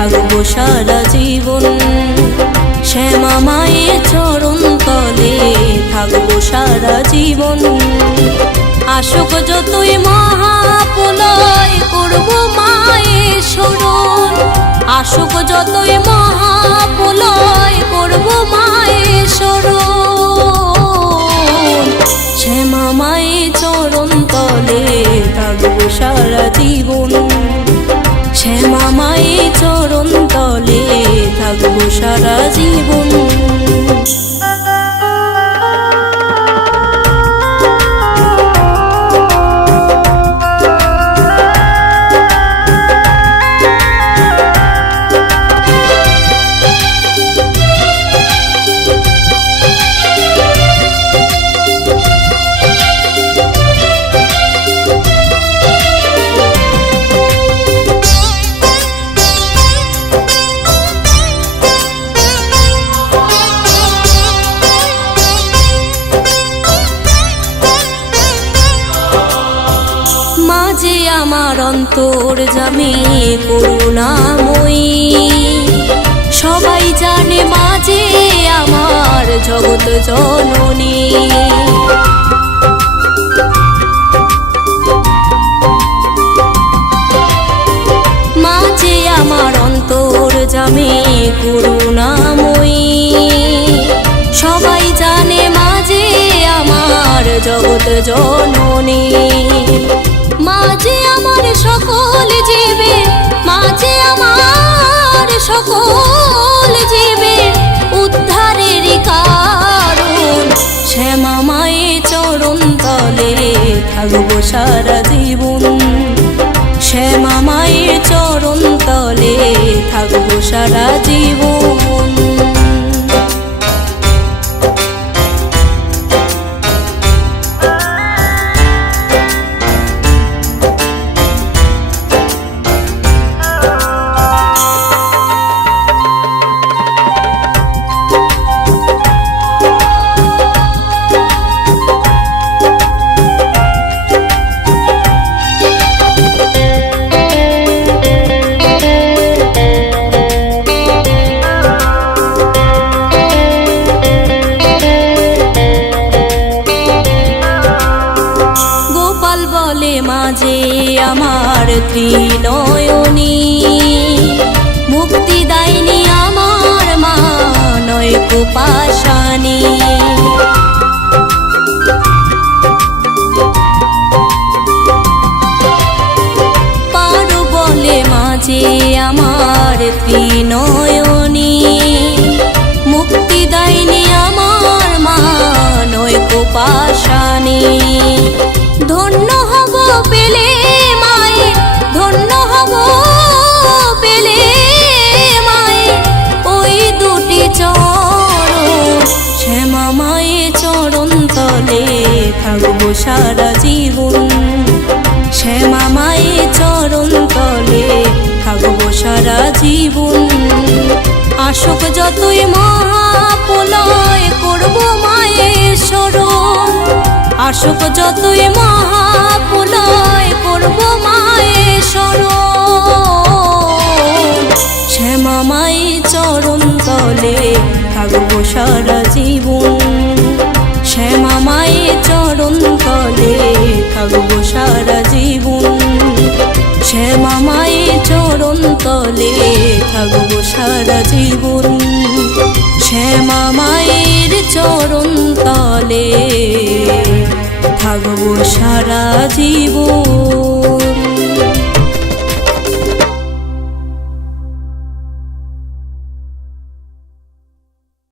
থাকবো সারা জীবন। শ্যামা মায়ের চরণ তলে থাকবো সারা জীবন। আসুক যতই মহাপ্রলয় করবো মায়ের শরণ। আসুক যতই মহাপ্রলয় করবো মায়ের শরণ। শ্যামা মায়ের চরণ তলে থাকবো সারা জীবন। শ্যামা মায়ের চরণ তলে থাকবো সারা জীবন। আমার অন্তর জামি করুণাময়ী, সবাই জানে মাঝে আমার জগৎ জননী। মাঝে আমার অন্তর জামি করুণাময়ী, সবাই জানে মাঝে আমার জগৎ জননী। মাঝে আমার সকল জীবে, মাঝে আমার সকল জীবে উদ্ধারের কারণ। শ্যামা মায়ের চরণ তলে থাকবো সারা জীবন। শ্যামা মায়ের চরণ তলে থাকবো সারা জীবন। মাঝে আমার ত্রিনয়নী, মুক্তি দায়নি আমার মা নয়ক পাশানি। পার বলে মাঝে আমার ত্রিনয়নী, মুক্তি দায়নি আমার মা নয়ক পাশানি। ধন্য হব পেলে মায়ে, ধন্য হব পেলে মায়ে ওই দুটি চরণ। শ্যামা মায়ের চরণ তলে থাকবো সারা জীবন। শ্যামা মায়ের চরণ তলে থাকবো সারা জীবন। আসুক যতই মহাপ্রলয় করবো মায়ের শরণ। আসুক যতই মহাপ্রলয় করবো মায়ের শরণ। শ্যামা মায়ের চরণ তলে থাকবো সারা জীবন। শ্যামা মায়ের চরণ তলে থাকবো সারা জীবন। শ্যামা মায়ের চরণ তলে থাকবো সারা জীবন। শ্যামা মায়ের চরণ তলে থাকবো সারা জীবন।